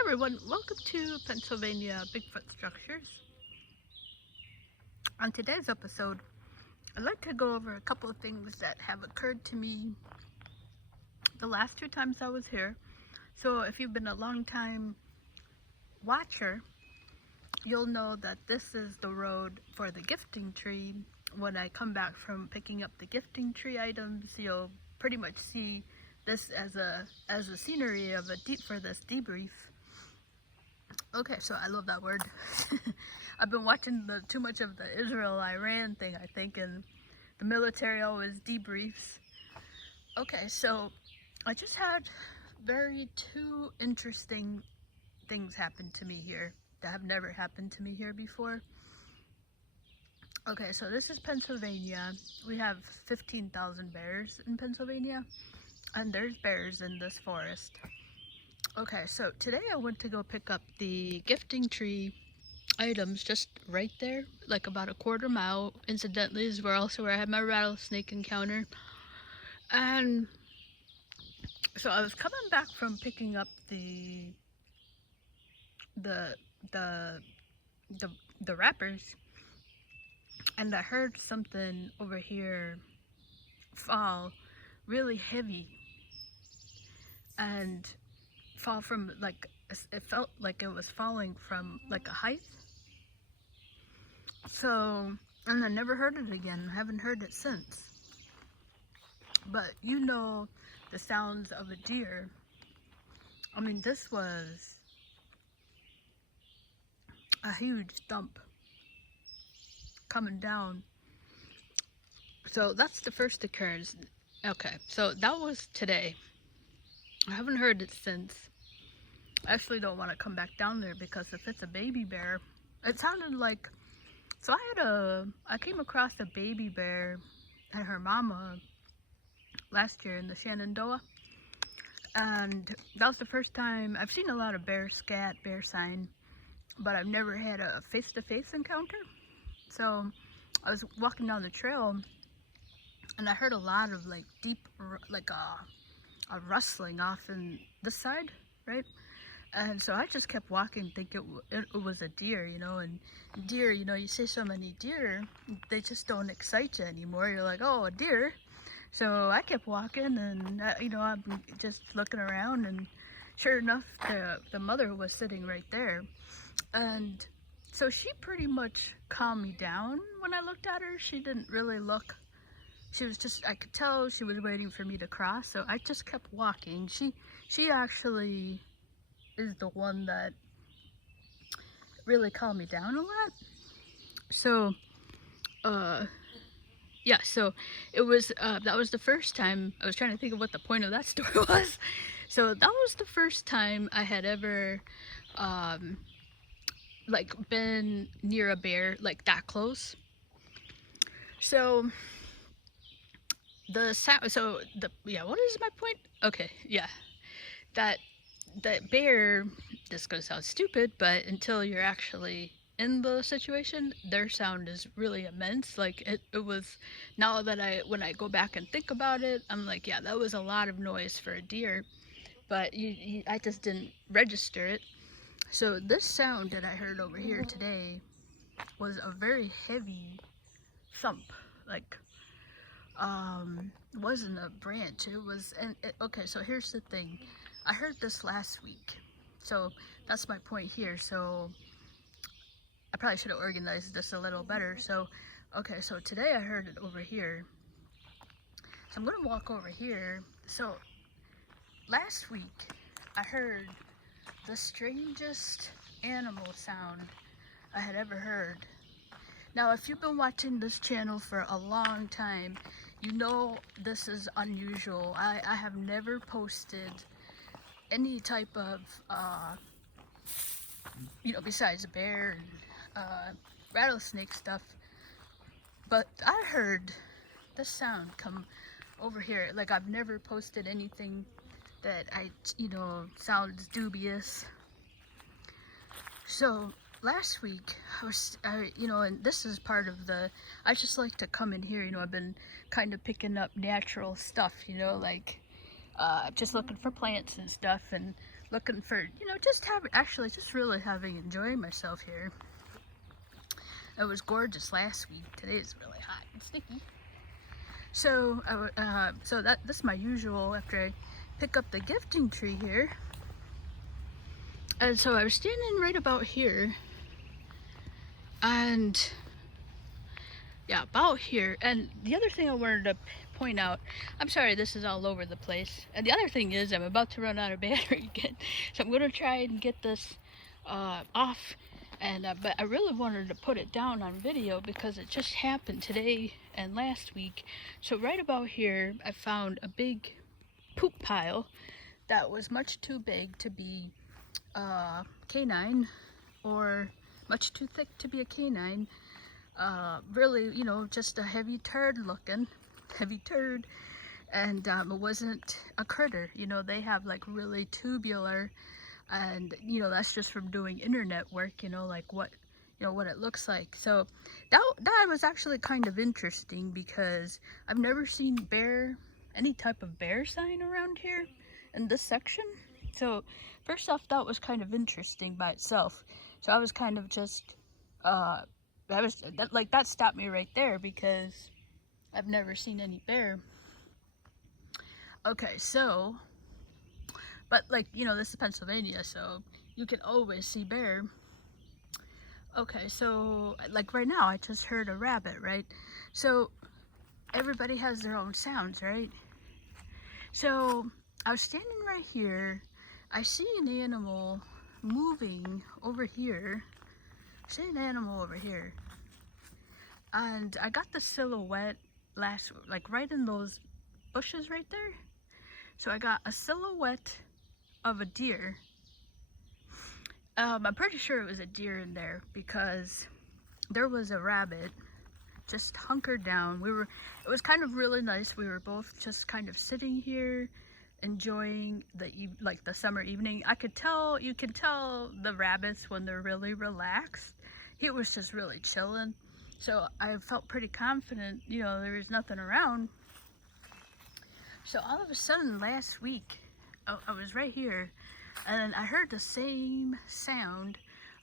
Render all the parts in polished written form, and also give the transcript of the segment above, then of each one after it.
Everyone, welcome to Pennsylvania Bigfoot Structures. On today's episode, I'd like to go over a couple of things that have occurred to me the last two times I was here. So if you've been a long time watcher, you'll know that this is the road for the gifting tree. When I come back from picking up the gifting tree items, you'll pretty much see this as a scenery of for this debrief. Okay, so I love that word. I've been watching too much of the Israel-Iran thing, I think, and the military always debriefs. Okay, so I just had two interesting things happen to me here that have never happened to me here before. Okay, so this is Pennsylvania. We have 15,000 bears in Pennsylvania, and there's bears in this forest. Okay, so today I went to go pick up the gifting tree items just right there, like about a quarter mile. Incidentally, is where I had my rattlesnake encounter. And so I was coming back from picking up the wrappers, and I heard something over here fall really heavy and fall from, like, it felt like it was falling from like a height. So, and I never heard it again. I haven't heard it since. But you know the sounds of a deer. I mean, this was a huge thump coming down. So that's the first occurrence. Okay, so that was today. I haven't heard it since. I actually don't want to come back down there because if it's a baby bear, it sounded like, so I came across a baby bear and her mama last year in the Shenandoah, and that was the first time. I've seen a lot of bear scat, bear sign, but I've never had a face-to-face encounter. So I was walking down the trail and I heard a lot of like deep, like a rustling off in this side, right? And so I just kept walking, thinking it was a deer, you know. And deer, you know, you see so many deer, they just don't excite you anymore. You're like, oh, a deer. So I kept walking, and you know, I'm just looking around, and sure enough, the mother was sitting right there. And so she pretty much calmed me down when I looked at her. She didn't really look. She was just, I could tell she was waiting for me to cross. So I just kept walking. She actually is the one that really calmed me down a lot. So yeah, so it was that was the first time. I was trying to think of what the point of that story was. So that was the first time I had ever like been near a bear like that close. So what is my point? Okay, yeah, that bear, this is gonna sound stupid, but until you're actually in the situation, their sound is really immense. Like it was, now that when I go back and think about it, I'm like, yeah, that was a lot of noise for a deer, but I just didn't register it. So this sound that I heard over here today was a very heavy thump, like it wasn't a branch, it was, okay, so here's the thing. I heard this last week, so that's my point here. So I probably should have organized this a little better. So, okay, so today I heard it over here. So I'm gonna walk over here. So last week I heard the strangest animal sound I had ever heard. Now, if you've been watching this channel for a long time, you know this is unusual. I have never posted any type of, you know, besides bear and rattlesnake stuff, but I heard this sound come over here. Like, I've never posted anything that you know, sounds dubious. So last week you know, and this is part of I just like to come in here, you know. I've been kind of picking up natural stuff, you know, like just looking for plants and stuff, and looking for, just really enjoying myself here. It was gorgeous last week. Today is really hot and sticky. So, this is my usual after I pick up the gifting tree here. And so I was standing right about here, and yeah, about here. And the other thing I wanted to point out, I'm sorry this is all over the place. And the other thing is I'm about to run out of battery again, so I'm gonna try and get this off. And but I really wanted to put it down on video because it just happened today and last week. So right about here, I found a big poop pile that was much too big to be canine, or much too thick to be a canine. Really, just a heavy turd, and it wasn't a critter. They have like really tubular, and that's just from doing internet work, like what it looks like. So that was actually kind of interesting because I've never seen any type of bear sign around here in this section. So first off, that was kind of interesting by itself. So I was kind of just that stopped me right there because I've never seen any bear. Okay, so, but this is Pennsylvania, so you can always see bear. Okay, so like right now I just heard a rabbit, right? So everybody has their own sounds, right? So I was standing right here. I see an animal moving over here. And I got the silhouette right in those bushes right there. So I got a silhouette of a deer. I'm pretty sure it was a deer in there because there was a rabbit just hunkered down. It was kind of really nice. We were both just kind of sitting here enjoying the summer evening. You can tell the rabbits when they're really relaxed. He was just really chilling. So I felt pretty confident, there was nothing around. So all of a sudden last week, I was right here and I heard the same sound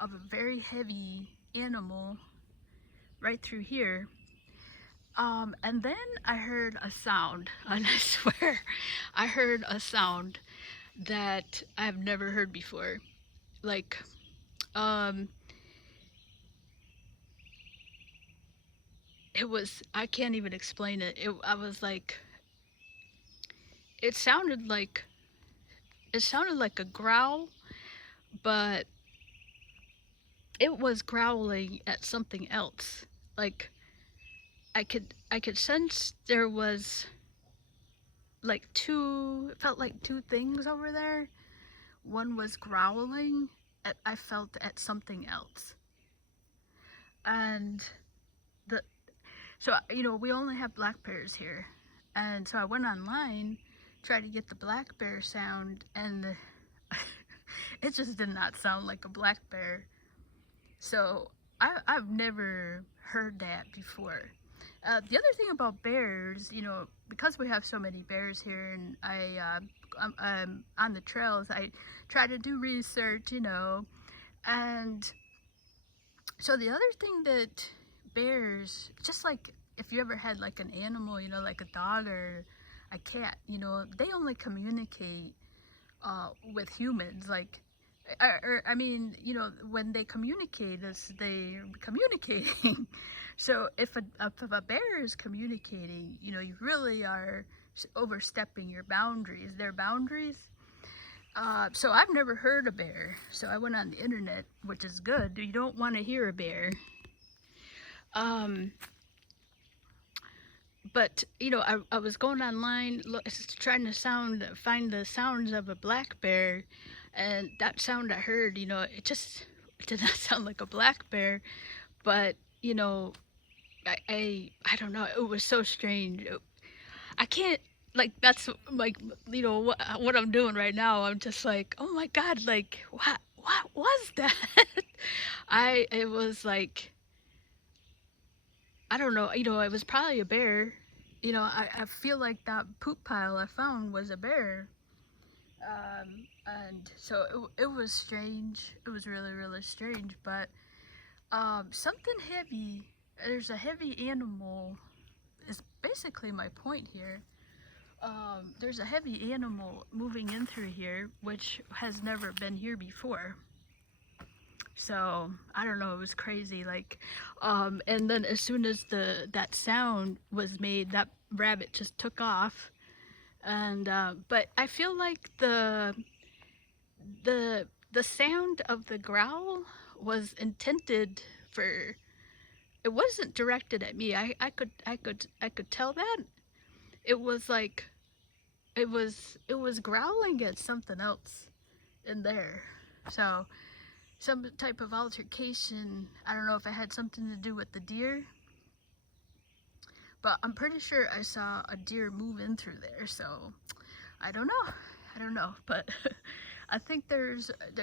of a very heavy animal right through here. And then I heard a sound, and I swear, I heard a sound that I've never heard before. Like, I can't even explain it. It sounded like a growl, but it was growling at something else. Like, I could sense there was it felt like two things over there. One was growling, I felt at something else. And so we only have black bears here. And so I went online, tried to get the black bear sound, and it just did not sound like a black bear. So I've never heard that before. The other thing about bears, because we have so many bears here, and I'm on the trails, I try to do research, and so the other thing that bears, just like if you ever had like an animal, like a dog or a cat, they only communicate with humans, when they communicate, they're communicating. So if a bear is communicating, you really are overstepping their boundaries. So I've never heard a bear. So I went on the internet, which is good. You don't want to hear a bear. But I was going online, trying to find the sounds of a black bear, and that sound I heard, it did not sound like a black bear, but I don't know, it was so strange. I can't, that's what I'm doing right now. I'm just like, oh my god, what was that? It was like, I don't know, it was probably a bear. I feel like that poop pile I found was a bear. And so it was strange. It was really, really strange. But something heavy, there's a heavy animal, is basically my point here. There's a heavy animal moving in through here, which has never been here before. So I don't know, it was crazy. Like, and then as soon as that sound was made, that rabbit just took off. And but I feel like the sound of the growl was intended for. It wasn't directed at me. I could tell that it was like it was growling at something else in there. So some type of altercation. I don't know if it had something to do with the deer, but I'm pretty sure I saw a deer move in through there. So I don't know. I don't know, but I think there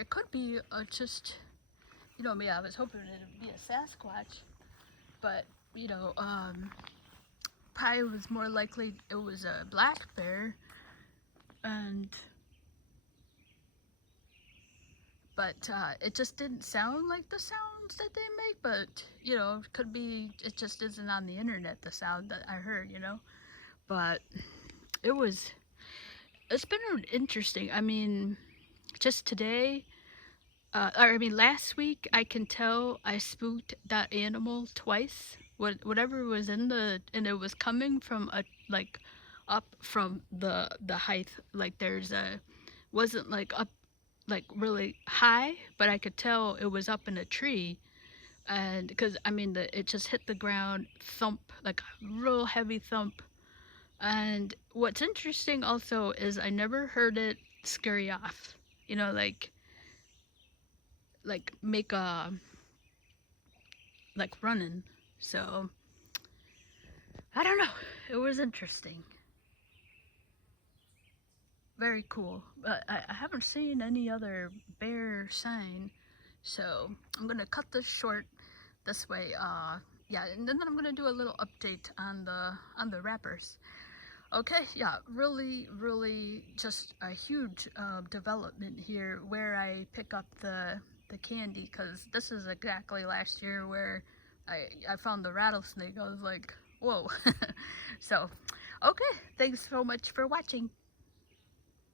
could be just, you know me, I was hoping it'd be a Sasquatch, but you know, probably was more likely it was a black bear. And but it just didn't sound like the sounds that they make. But you know, it could be it just isn't on the internet, the sound that I heard, you know. But it was, it's been interesting. I mean, just today, or I mean last week, I can tell I spooked that animal twice. Whatever was in and it was coming from a, like, up from the height. Like there's a, wasn't like up like really high, but I could tell it was up in a tree. And because I mean it just hit the ground, thump, like a real heavy thump. And what's interesting also is I never heard it scurry off, you know, like make a, like running. So I don't know, it was interesting, very cool. But I haven't seen any other bear sign, so I'm gonna cut this short this way. Yeah, and then I'm gonna do a little update on the wrappers. Okay, yeah, really, really just a huge development here where I pick up the candy, because this is exactly last year where I found the rattlesnake. I was like, whoa. So, okay, thanks so much for watching.